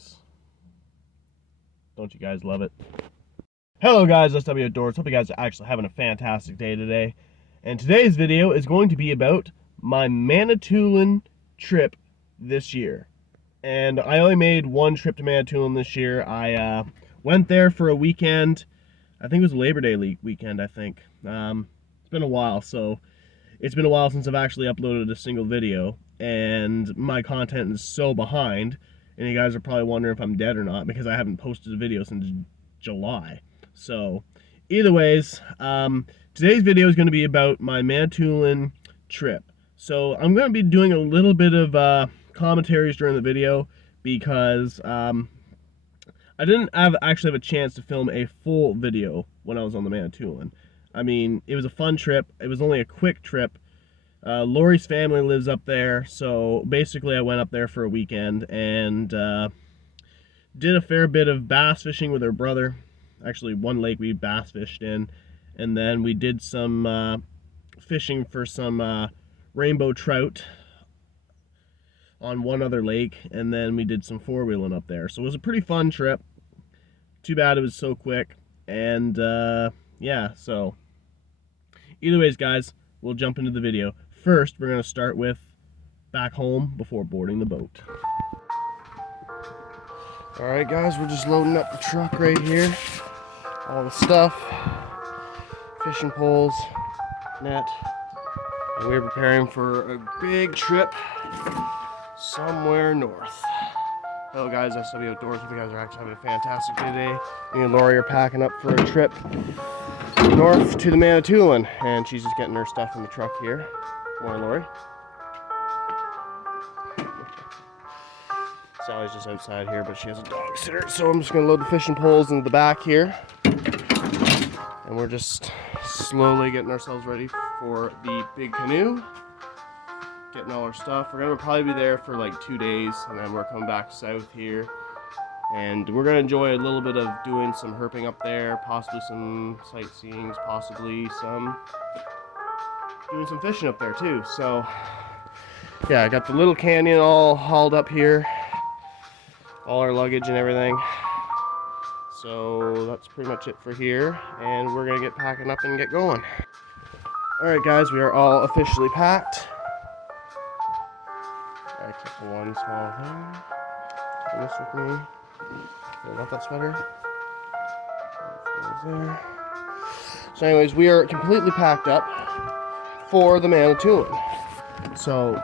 things. Don't you guys love it? Hello guys, SW Outdoors. Hope you guys are actually having a fantastic day today. And today's video is going to be about my Manitoulin trip this year. And I only made one trip to Manitoulin this year. I went there for a weekend. I think it was Labor Day weekend, I think. It's been a while, so it's been a while since I've actually uploaded a single video. And my content is so behind. And you guys are probably wondering if I'm dead or not because I haven't posted a video since July. So, either ways, today's video is going to be about my Manitoulin trip. So, I'm going to be doing a little bit of commentaries during the video because I didn't actually have a chance to film a full video when I was on the Manitoulin. I mean, it was a fun trip. It was only a quick trip. Lori's family lives up there, so basically I went up there for a weekend and did a fair bit of bass fishing with her brother. Actually, one lake we bass fished in, and then we did some fishing for some rainbow trout on one other lake, and then we did some four-wheeling up there. So it was a pretty fun trip. Too bad it was so quick, and yeah, so either ways, guys, we'll jump into the video. First, we're going to start with back home before boarding the boat. Alright guys, we're just loading up the truck right here. All the stuff, fishing poles, net, and we're preparing for a big trip somewhere north. Hello guys, SW Outdoors. Hope you guys are actually having a fantastic day today. Me and Lori are packing up for a trip north to the Manitoulin, and she's just getting her stuff in the truck here. Morning, Lori. Sally's just outside here, but she has a dog sitter, so I'm just going to load the fishing poles into the back here. And we're just slowly getting ourselves ready for the big canoe. Getting all our stuff. We're going to probably be there for like 2 days, and then we're coming back south here. And we're going to enjoy a little bit of doing some herping up there, possibly some sightseeing, possibly doing some fishing up there too. So, yeah, I got the little canyon all hauled up here. All our luggage and everything. So that's pretty much it for here, and we're gonna get packing up and get going. Alright guys, we are all officially packed. Except for one small thing. Take this with me. I want that sweater. There. So anyways, we are completely packed up for the Manitoulin. So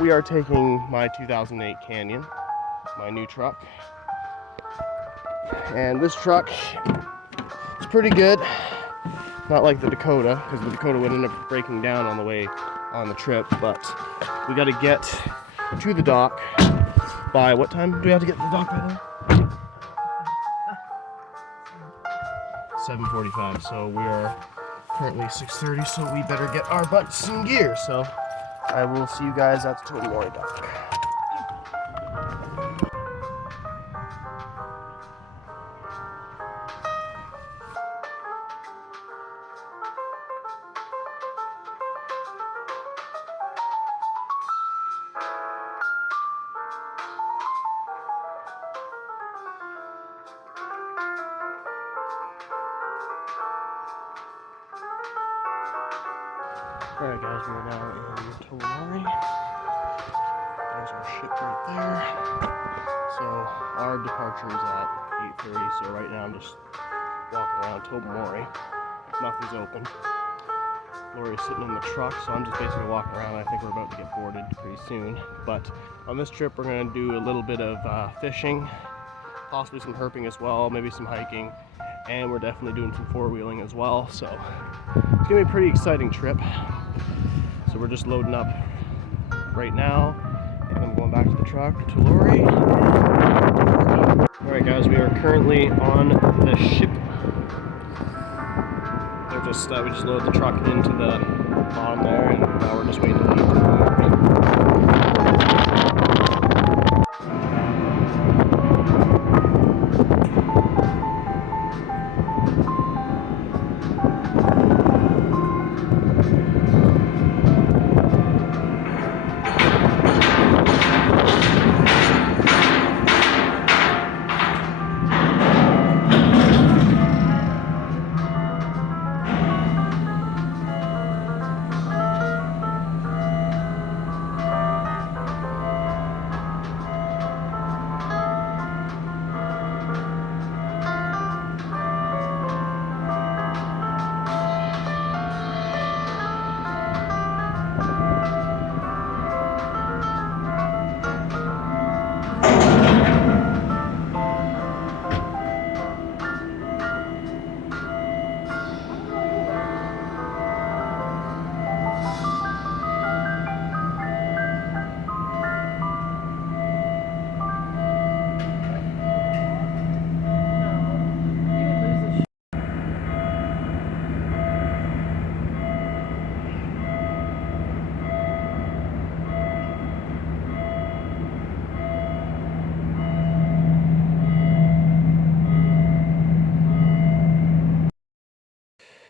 we are taking my 2008 Canyon, my new truck. And this truck is pretty good. Not like the Dakota, because the Dakota would end up breaking down on the way on the trip. But we got to get to the dock by what time do we have to get to the dock by then? 7:45. So we are currently 6:30. So we better get our butts in gear. So I will see you guys at the Totemore dock. Alright guys, we are now in Manitoulin. There's our ship right there. So our departure is at 8:30, so right now I'm just walking around Totemore. Nothing's open. Lori's sitting in the truck, so I'm just basically walking around. I think we're about to get boarded pretty soon. But on this trip we're going to do a little bit of fishing, possibly some herping as well, maybe some hiking, and we're definitely doing some four-wheeling as well. So it's going to be a pretty exciting trip. So we're just loading up right now, and I'm going back to the truck to Lori. Alright guys, we are currently on the ship. We just loaded the truck into the bottom there, and now we're just waiting to leave.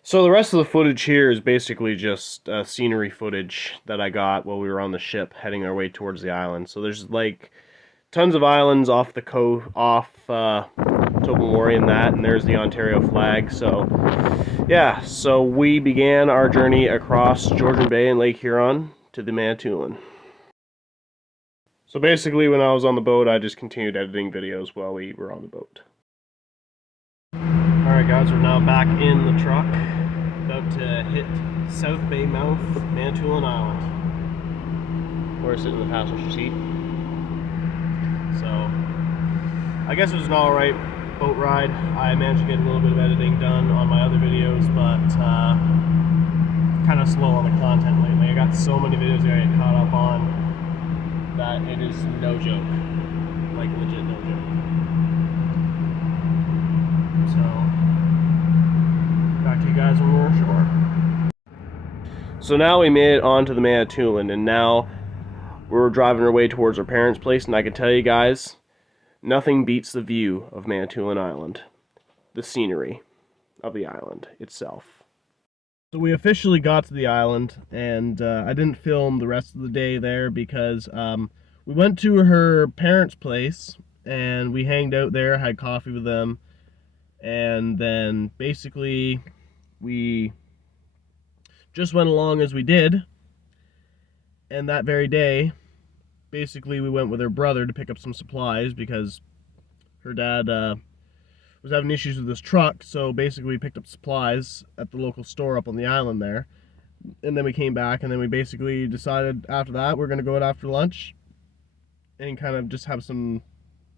So the rest of the footage here is basically just scenery footage that I got while we were on the ship heading our way towards the island. So there's like tons of islands off the coast, off Tobermory and that, and there's the Ontario flag. So yeah, so we began our journey across Georgian Bay and Lake Huron to the Manitoulin. So basically when I was on the boat, I just continued editing videos while we were on the boat. Alright guys, we're now back in the truck, about to hit South Bay mouth, Manitoulin Island. We're sitting in the passenger seat. So, I guess it was an alright boat ride. I managed to get a little bit of editing done on my other videos, but kind of slow on the content lately. I got so many videos that I get caught up on that it is no joke. Like legit no joke. So, back to you guys when we're ashore. So now we made it onto the Manitoulin, and now we're driving our way towards our parents' place, and I can tell you guys, nothing beats the view of Manitoulin Island. The scenery of the island itself. So we officially got to the island, and I didn't film the rest of the day there because we went to her parents' place, and we hanged out there, had coffee with them, and then basically we just went along as we did. And that very day, basically we went with her brother to pick up some supplies because her dad was having issues with his truck. So basically we picked up supplies at the local store up on the island there. And then we came back, and then we basically decided after that we're going to go out after lunch and kind of just have some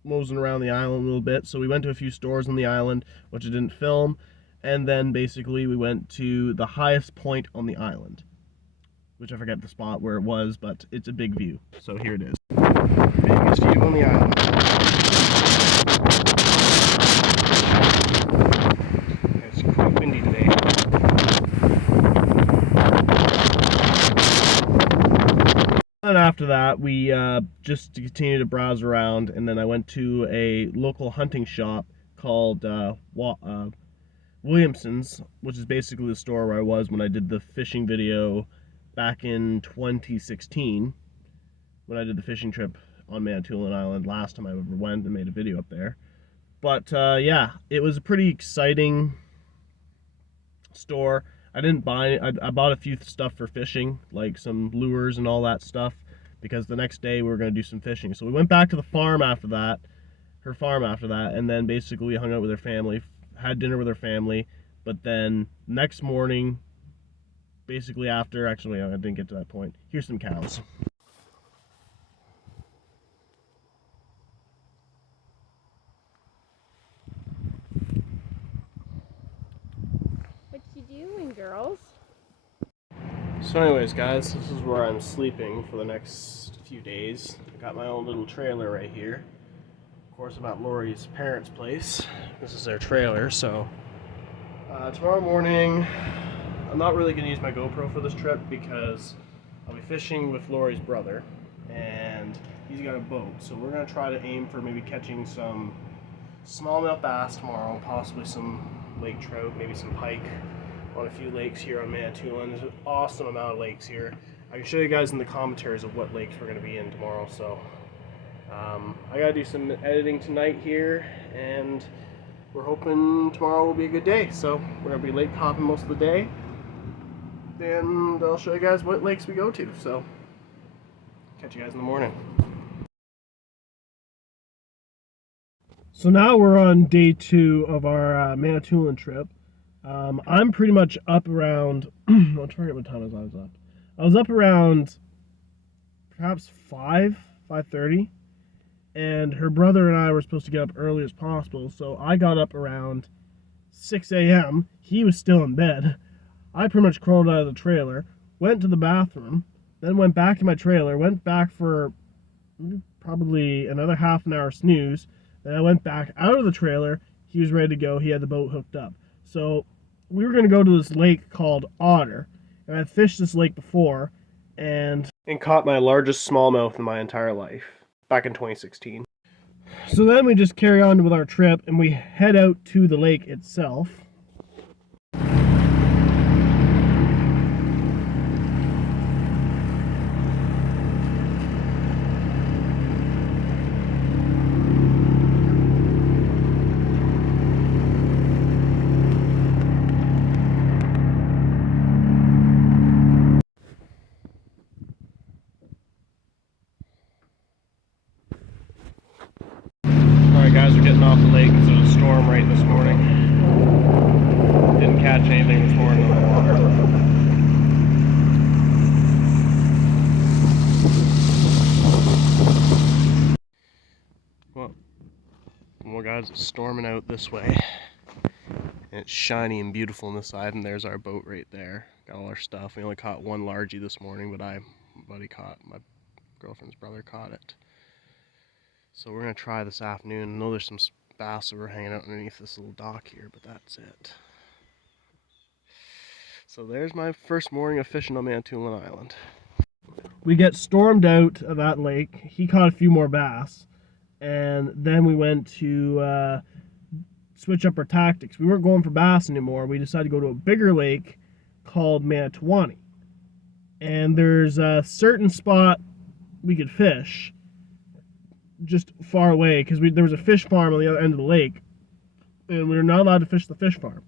moseying around the island a little bit. So we went to a few stores on the island, which I didn't film, and then basically we went to the highest point on the island, which I forget the spot where it was, but it's a big view. So here it is. Biggest view on the island. It's quite windy today. And after that, we just continued to browse around, and then I went to a local hunting shop called Williamson's, which is basically the store where I was when I did the fishing video back in 2016, when I did the fishing trip on Manitoulin Island last time I ever went and made a video up there. But yeah, it was a pretty exciting store. I didn't buy, I bought a few stuff for fishing, like some lures and all that stuff, because the next day we were going to do some fishing. So we went back to the farm after that, her farm after that, and then basically we hung out with her family, had dinner with her family, but then next morning, basically after, actually I didn't get to that point, here's some cows. What you doing, girls? So anyways guys, this is where I'm sleeping for the next few days. I got my own little trailer right here. Of course I'm at Lori's parents' place. This is their trailer, so tomorrow morning I'm not really going to use my GoPro for this trip because I'll be fishing with Lori's brother, and he's got a boat, so we're going to try to aim for maybe catching some smallmouth bass tomorrow, possibly some lake trout, maybe some pike on a few lakes here on Manitoulin. There's an awesome amount of lakes here. I can show you guys in the commentaries of what lakes we're going to be in tomorrow. So I got to do some editing tonight here, and we're hoping tomorrow will be a good day. So we're going to be lake hopping most of the day, and I'll show you guys what lakes we go to. So catch you guys in the morning. So now we're on day 2 of our Manitoulin trip. I'm pretty much up around, I'll try to get what time I was up. I was up around perhaps 5:30, and her brother and I were supposed to get up early as possible, so I got up around 6 a.m. He was still in bed. I pretty much crawled out of the trailer, went to the bathroom, then went back to my trailer, went back for probably another half an hour snooze. Then I went back out of the trailer. He was ready to go. He had the boat hooked up. So we were going to go to this lake called Otter. And I'd fished this lake before and caught my largest smallmouth in my entire life back in 2016. So then we just carry on with our trip, and we head out to the lake itself. guys are getting off the lake because there's a storm right this morning. Didn't catch anything this morning on the water. Well guys, it's storming out this way. And it's shiny and beautiful on this side, and there's our boat right there. Got all our stuff. We only caught one largie this morning, but my girlfriend's brother caught it. So we're gonna try this afternoon. I know there's some bass that were hanging out underneath this little dock here, but that's it. So there's my first morning of fishing on Manitoulin Island. We get stormed out of that lake. He caught a few more bass, and then we went to switch up our tactics. We weren't going for bass anymore. We decided to go to a bigger lake called Manitoulin. And there's a certain spot we could fish just far away because there was a fish farm on the other end of the lake, and we were not allowed to fish the fish farm.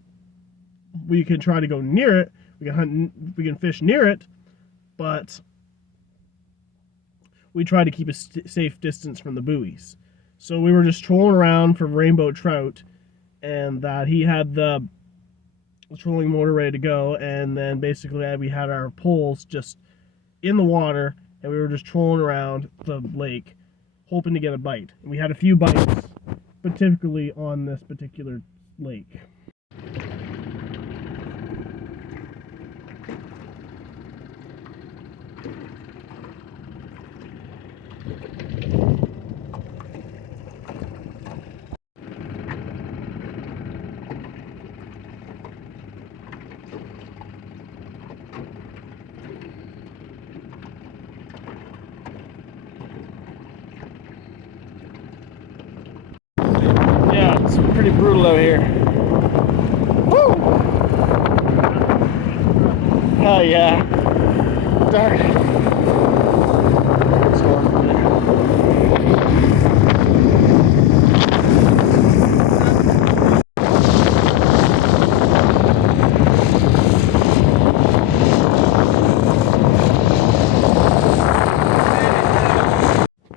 We can try to go near it. We can hunt. We can fish near it, but we try to keep a safe distance from the buoys. So we were just trolling around for rainbow trout, and that he had the trolling motor ready to go, and then basically we had our poles just in the water, and we were just trolling around the lake, hoping to get a bite. And we had a few bites, particularly on this particular lake. Yeah, it's pretty brutal out here. Woo! Oh yeah. Dark.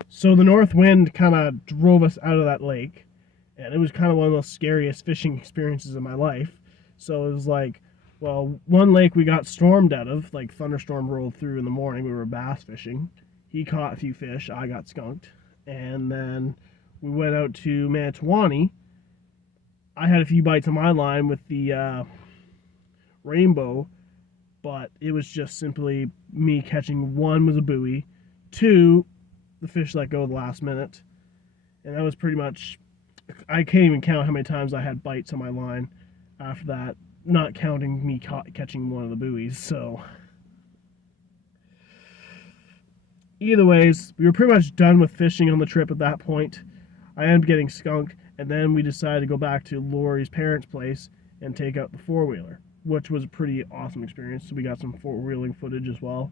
So the north wind kind of drove us out of that lake, and it was kind of one of the most scariest fishing experiences of my life. So it was like, well, one lake we got stormed out of, like thunderstorm rolled through in the morning. We were bass fishing. He caught a few fish. I got skunked. And then we went out to Manitoulin. I had a few bites on my line with the rainbow, but it was just simply me catching. One was a buoy, two, the fish let go at the last minute, and that was pretty much, I can't even count how many times I had bites on my line after that, not counting me catching one of the buoys. So either ways, we were pretty much done with fishing on the trip at that point. I ended up getting skunked, and then we decided to go back to Lori's parents' place and take out the four-wheeler, which was a pretty awesome experience. So we got some four-wheeling footage as well.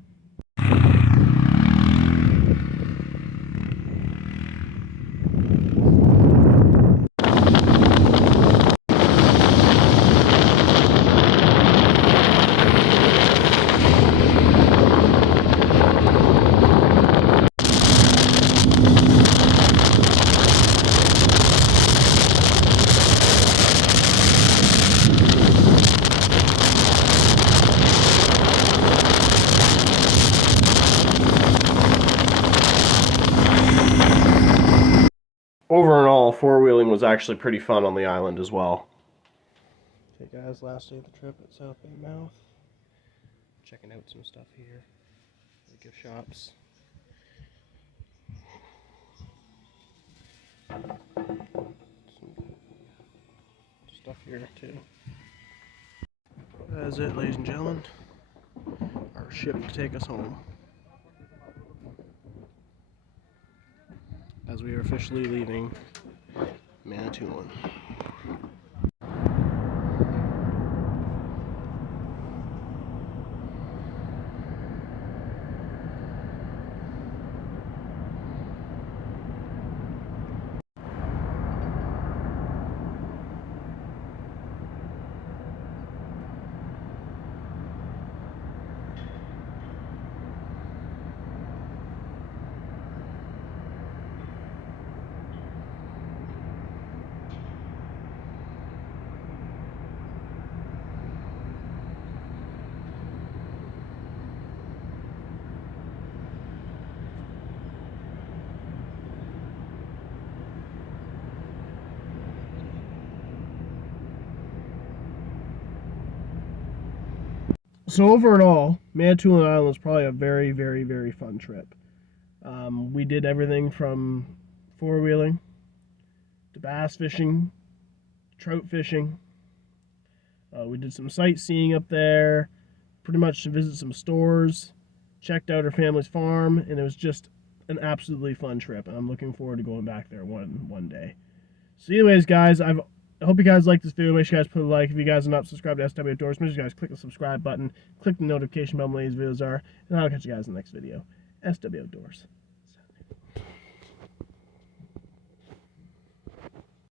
Overall, four-wheeling was actually pretty fun on the island as well. Okay guys, last day of the trip at South Bay Mouth. Checking out some stuff here. The gift shops. Some stuff here too. That's it, ladies and gentlemen. Our ship to take us home. As we are officially leaving Manitoulin. So overall, Manitoulin Island was probably a very, very, very fun trip. We did everything from four-wheeling to bass fishing, trout fishing. We did some sightseeing up there, pretty much to visit some stores, checked out our family's farm, and it was just an absolutely fun trip. And I'm looking forward to going back there one day. So anyways, guys, I hope you guys like this video. Make sure you guys put a like. If you guys are not subscribed to SW Outdoors, make sure you guys click the subscribe button, click the notification bell when these videos are, and I'll catch you guys in the next video. SW Outdoors.